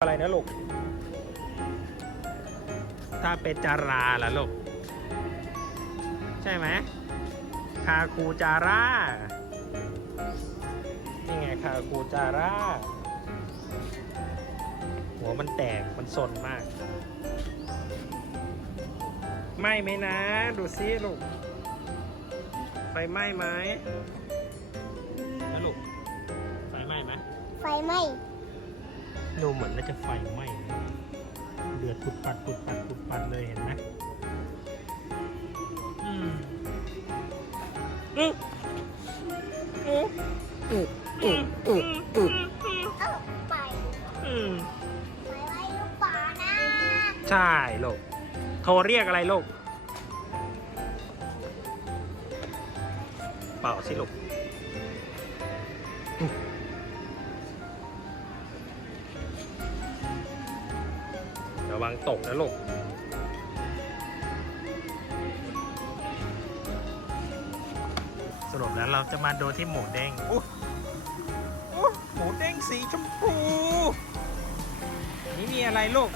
อะไรนะลูก ถ้าเป็นจาราล่ะลูก ใช่ไหม คาคูจาร่า นี่ไงคาคูจาร่า หัวมันแตก มันสนมาก ไหม้ไหมนะ ดูซิลูก ไฟไหม้ไหมนะลูก ไฟไหม้ไหม ไฟไหม้ ดูเหมือนน่าจะไฟไหม้เดือดปุดปัดปุดปัดปุดปัดเลยเห็นไหมอืมอืมอืมอึดอึดอึดอึดเอาไปอืมไฟไหม้ลูกป่านะใช่ลูกโทรเรียกอะไรลูกเปล่าสิลูก ตกนะลูกสรุปแล้วเราจะมาดูที่หมูเด้งอู้หมูเด้งสีชมพู นี่มีอะไรลูก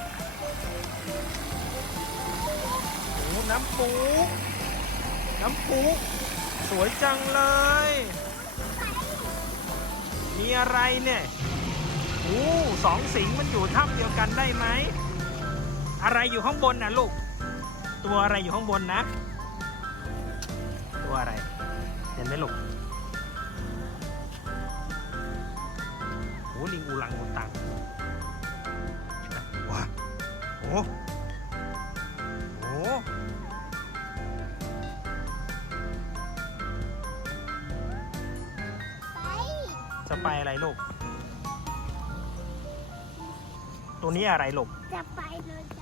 โอ้น้ำปู น้ำปู สวยจังเลย มีอะไรเนี่ย โอ้สองสิงมันอยู่ถ้ำเดียวกันได้ไหม อะไรอยู่ข้างบนนะลูก ตัวอะไรอยู่ข้างบนนะ ตัวอะไร เห็นไหมลูกโอ้ลิงอูลังอูตังเห็นไหมว้าโอ้โอ้จะไปอะไรลูก ตัวนี้อะไรลูก จะไปโดนจารัส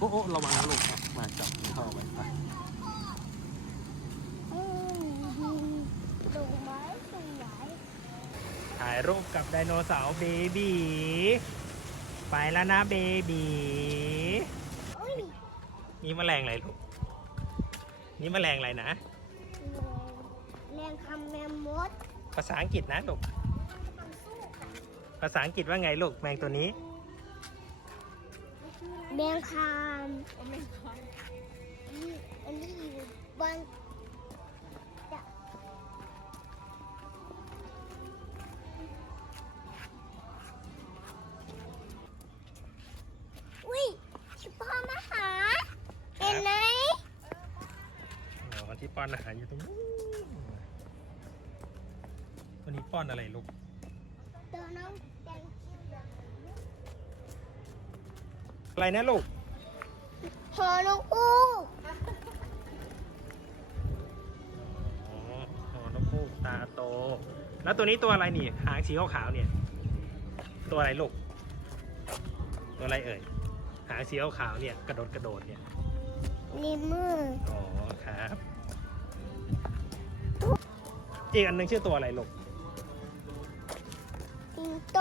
โอ้โอ้ระวังนะลูกมาจับเข้าไปไปอืมตรงไม้ตรงไหนถ่ายรูปกับไดโนเสาร์เบบีไปแล้วนะเบบีอุ้ยนี่แมลงอะไรลูก นี่แมลงอะไรนะแรงคำแมมมด ภาษาอังกฤษนะลูกทำสู้กันภาษาอังกฤษว่าไงลูกแมงตัวนี้ แมงคามอันนี้อันนี้อยู่บนจะอุ้ยชิปอมาหาเห็นไหมอ๋อที่ป้อนอาหารอยู่ตรงนู้นตัวนี้ป้อนอะไรลูก ตัวน้องแดงคิว อะไรนะลูกหอนกอูกอ๋อหอนกฮูกตาโต แล้วตัวนี้ตัวอะไรนี่ หางสีขาวๆเนี่ย ตัวอะไรลูก ตัวอะไรเอ่ย หางสีขาวๆเนี่ย กระโดดกระโดดเนี่ยนี่มืออ๋อครับ อีกอันหนึงชื่อตัวอะไรลูกจิงโต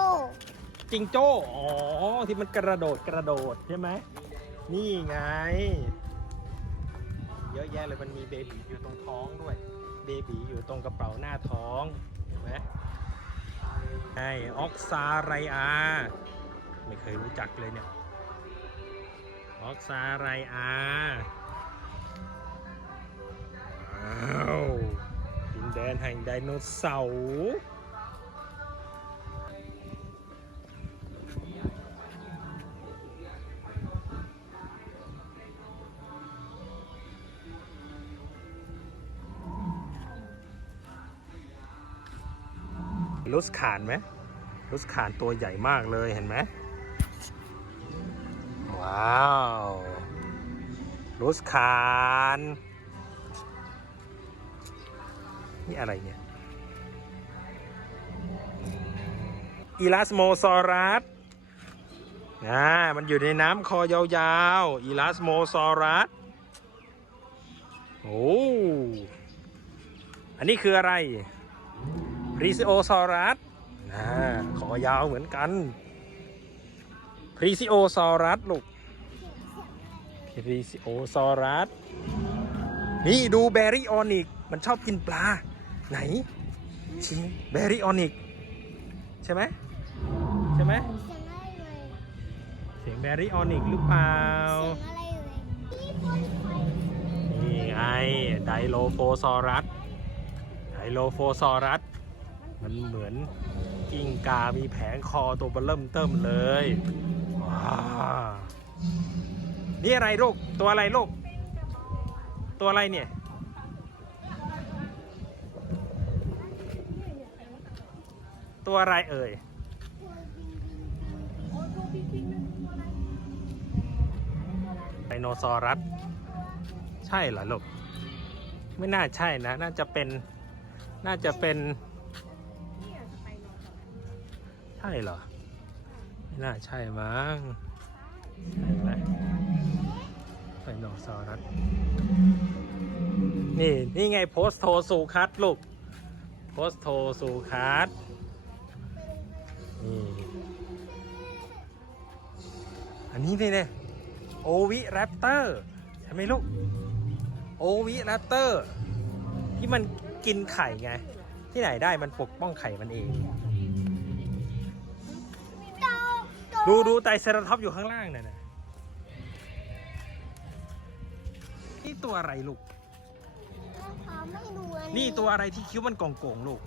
จิงโจ้ อ๋อ ที่มันกระโดดกระโดดใช่ไหม นี่ไง เยอะแยะเลยมันมีเบบีอยู่ตรงท้องด้วย เบบีอยู่ตรงกระเป๋าหน้าท้อง เห็นไหมไอออกซาไรอา ไม่เคยรู้จักเลยเนี่ย ออกซาไรอาว้าวดินแดนแห่งไดโนเสาร์ สขานไหมลุสขานตัวใหญ่มากเลยเห็นไหมว้าวลุสขานนี่อะไรเนี่ยอีลาสโมซอรัสนะมันอยู่ในน้ำคอยาวๆอีลาสโมซอรัสโอ้ อันนี้คืออะไร ริซิโอซอรัสนะคอยาวเหมือนกันพริซิโอซอรัสลูกพริซิโอซอรัสนี่ดูแบรี่ออนิก มันชอบกินปลา ไหน ชิงแบรี่ออนิก ใช่ไหมใช่ไหมเสียงอะไรเลยเสียงแบรี่ออนิกหรือเปล่าเสียงอะไรเลยนี่คนไฟนี่ไงไดโลโฟซอรัสไดโลโฟซอรัส มันเหมือนกิ้งกา มีแผงคอตัวเบลเริ่มเติมเลยว้านี่อะไรลูก ตัวอะไรลูก ตัวอะไรเนี่ย ตัวอะไรเอ่ยไดโนเสารัส ใช่เหรอลูก ไม่น่าใช่นะ น่าจะเป็น น่าจะเป็น ใช่เหรอ ไม่น่าใช่มั้งใช่ไหมไดโนเสารัสนี่ นี่ไงโพสโทซูคัสลูก โพสโทซูคัสนี่อันนี้นี่เนี่ยโอวิแรปเตอร์ใช่ไหมลูก โอวิแรปเตอร์ ที่มันกินไข่ไง ที่ไหนได้มันปกป้องไข่มันเอง ดูดูไตรเซราท็อปส์อยู่ข้างล่างน่ะนะนี่ตัวอะไรลูกเขาไม่ดูอันนี่ตัวอะไรที่คิ้วมันโก่งๆลูก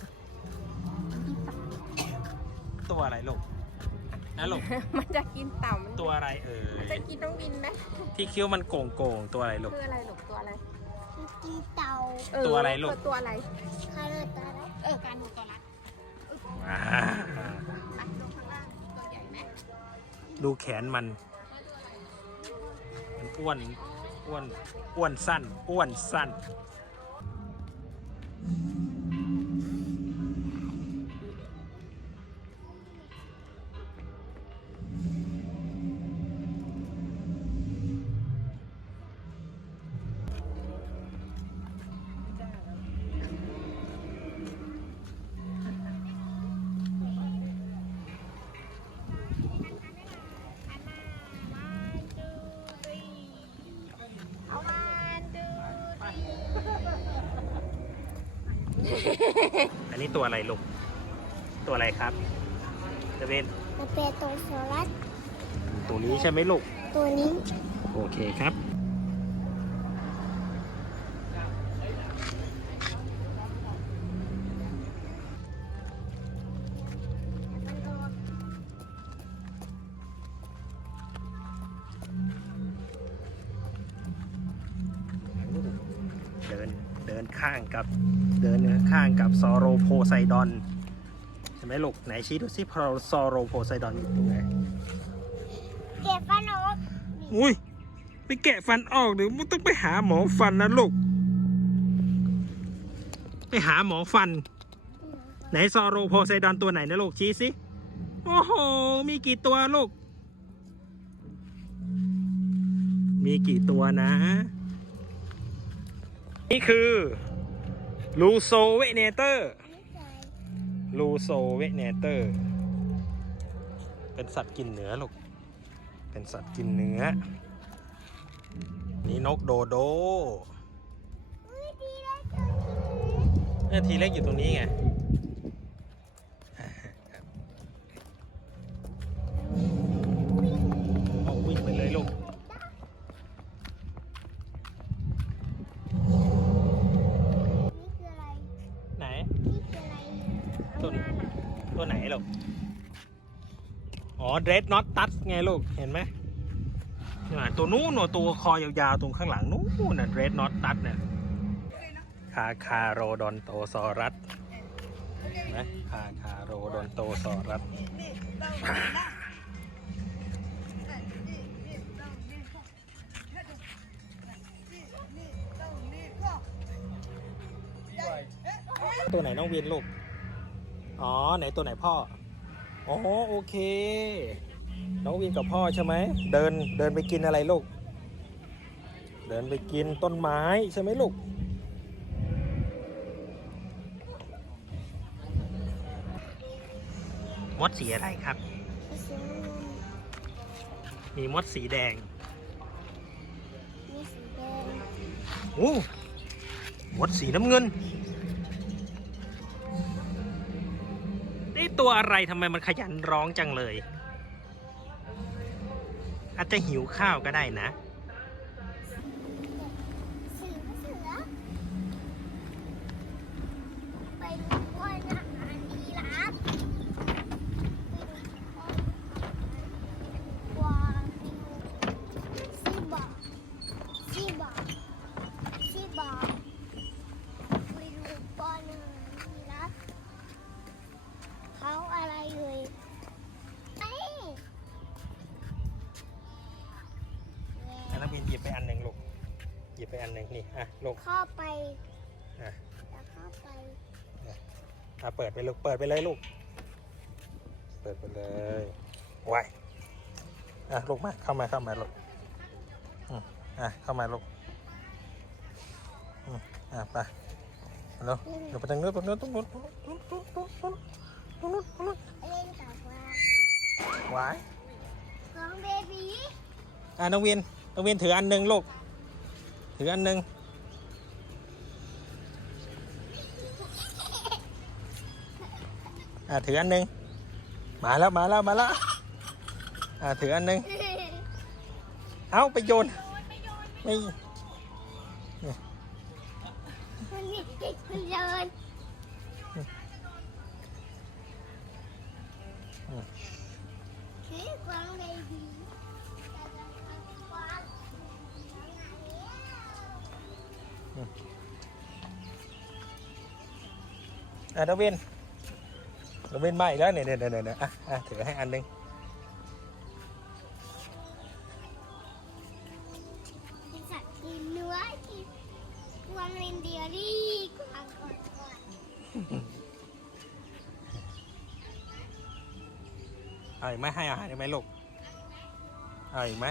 ตัวอะไรลูกนะลูก มันจะกินเต่ามันตัวอะไรเอ่มันยจะกินน้องวินไหมที่คิ้วมันโก่งๆตัวอะไรลูก คืออะไรลูกตัวอะไรกินเต่าเตัวอะไรลูก ตัวอะไร คาราตาระเออการดูตัวรัดอ่า ดูแขนมัน มันอ้วน อ้วน อ้วนสั้น อ้วนสั้น อันนี้ตัวอะไรลูก ตัวอะไรครับจะเป็นมันเป็นตัวโซลัสตัวนี้ใช่ไหมลูก ตัวนี้ โอเคครับ เดิน เดินข้างกับ เดินข้างกับซอโรโพไซดอนใช่ไหมลูกไหนชี้ดูสิพอซอโรโพไซดอนอยู่ตรงไหนเก็บฟันออกอุ้ยไปแกะฟันออกหรือมึงต้องไปหาหมอฟันนะลูก ไปหาหมอฟัน ไหนซอโรโพไซดอนตัวไหนนะลูกชี้สิโอ้โห มีกี่ตัวลูก มีกี่ตัวนะ นี่คือ ลูโซเวเนเตอร์ไม่ใส่ลูโซเวเนเตอร์ เป็นสัตว์กินเนื้อลูก เป็นสัตว์กินเนื้อ นี่นกโดโดอุ้ยดีเลยตัวนี้เนี่ยทีเล็กอยู่ตรงนี้ไง อ๋อเดรดน็อตตัสไงลูก เห็นไหมตัวนู้นตัวคอยาวๆ ตรงข้างหลังนู้นน่ะเดรดน็อตตัสเนี่ยคาคาโรดอนโตซอรัสนไหมคาคาโรดอนโตซอรัสตัวไหนน้องวินลูก อ๋อ ไหนตัวไหนพ่อ อ๋อโอเค น้องวินกับพ่อใช่ไหม เดินเดินไปกินอะไรลูก เดินไปกินต้นไม้ใช่ไหมลูก มดสีอะไรครับ มีสีน้ำเงินมีมดสีแดงมีสีแดงโอ้มดสีน้ำเงิน นี่ตัวอะไรทำไมมันขยันร้องจังเลย อาจจะหิวข้าวก็ได้นะ อันหนึ่งนี่อะลูกเข้าไปอะแล้วเข้าไปอะเปิดไปลูกเปิดไปเลยลูก เปิดไปเลยไว้อะลูกมาเข้ามาเข้ามาลูกอืมอะเข้ามาลูกอืมอะไปเร็วเดี๋ยวไปทางนู้นตรงนู้นตรงนู้นตรงนู้นตรงนู้นตรงนู้นตรงนู้นตรงนู้นเล่นกับว่าไว้น้องเบบีอะน้องวินน้องวินถืออันหนึ่งลูกถืออันหนึ่งอะถืออันหนึ่งมาแล้ว thử ăn nâng à thử ăn nâng mà la mà la mà la à thử anh nâng áo ไปโยนไม่มันนี่มันโยน Thế con đây đi อะน้องวินน้องวินมาอีกแล้วเนี่ยเนี่ยเนี่ยอะอะถือให้อันหนึ่งเป็นสัตว์กินเนื้อกินกวางเรนเดียร์รี่กวางก่อนก่อนเอาอีกไหมให้อาหารอีกไหมลูกเอาอีกไหม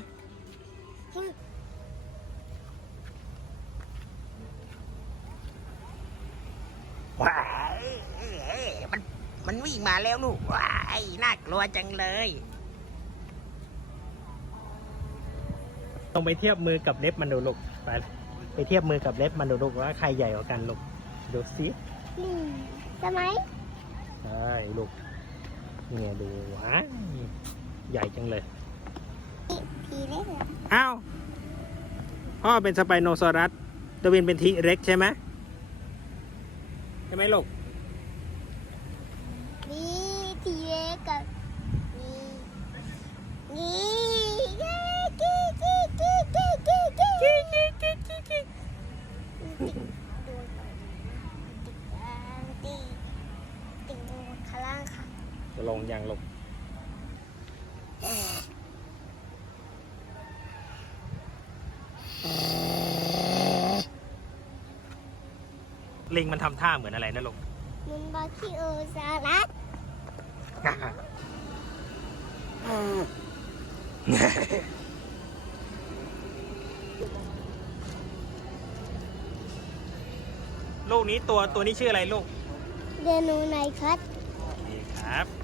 ว้ายเอ้ยมันมันวิ่งมา แล้วลูกว้ายน่ากลัวจังเลย ต้องไปเทียบมือกับเล็บมันดูลูกไปไปเทียบมือกับเล็บมันดูลูกว่าใครใหญ่กว่ากันลูกดูสินี่ใช่ไหมใช่ลูกเนี่ยดูว้ายใหญ่จังเลยผีเล็กเหรออ้าวพ่อเป็นสไปโนซอรัสดวินเป็นทีเร็กใช่ไหมใช่ไหมลูก นี่ผีเล็ กับนี่นี่กี้กี้กี้กี้กี้กี้กี้กี้กี้กี้กี้ติดโดนต่อยาติดติดโดนข้างล่างค่ะลงยังลูกลิงมันทำท่าเหมือนอะไรนะลูกมันบาคิโอซารัส ลูกนี้ตัวตัวนี้ชื่ออะไรลูก เดนูไนคัส โอเคครับ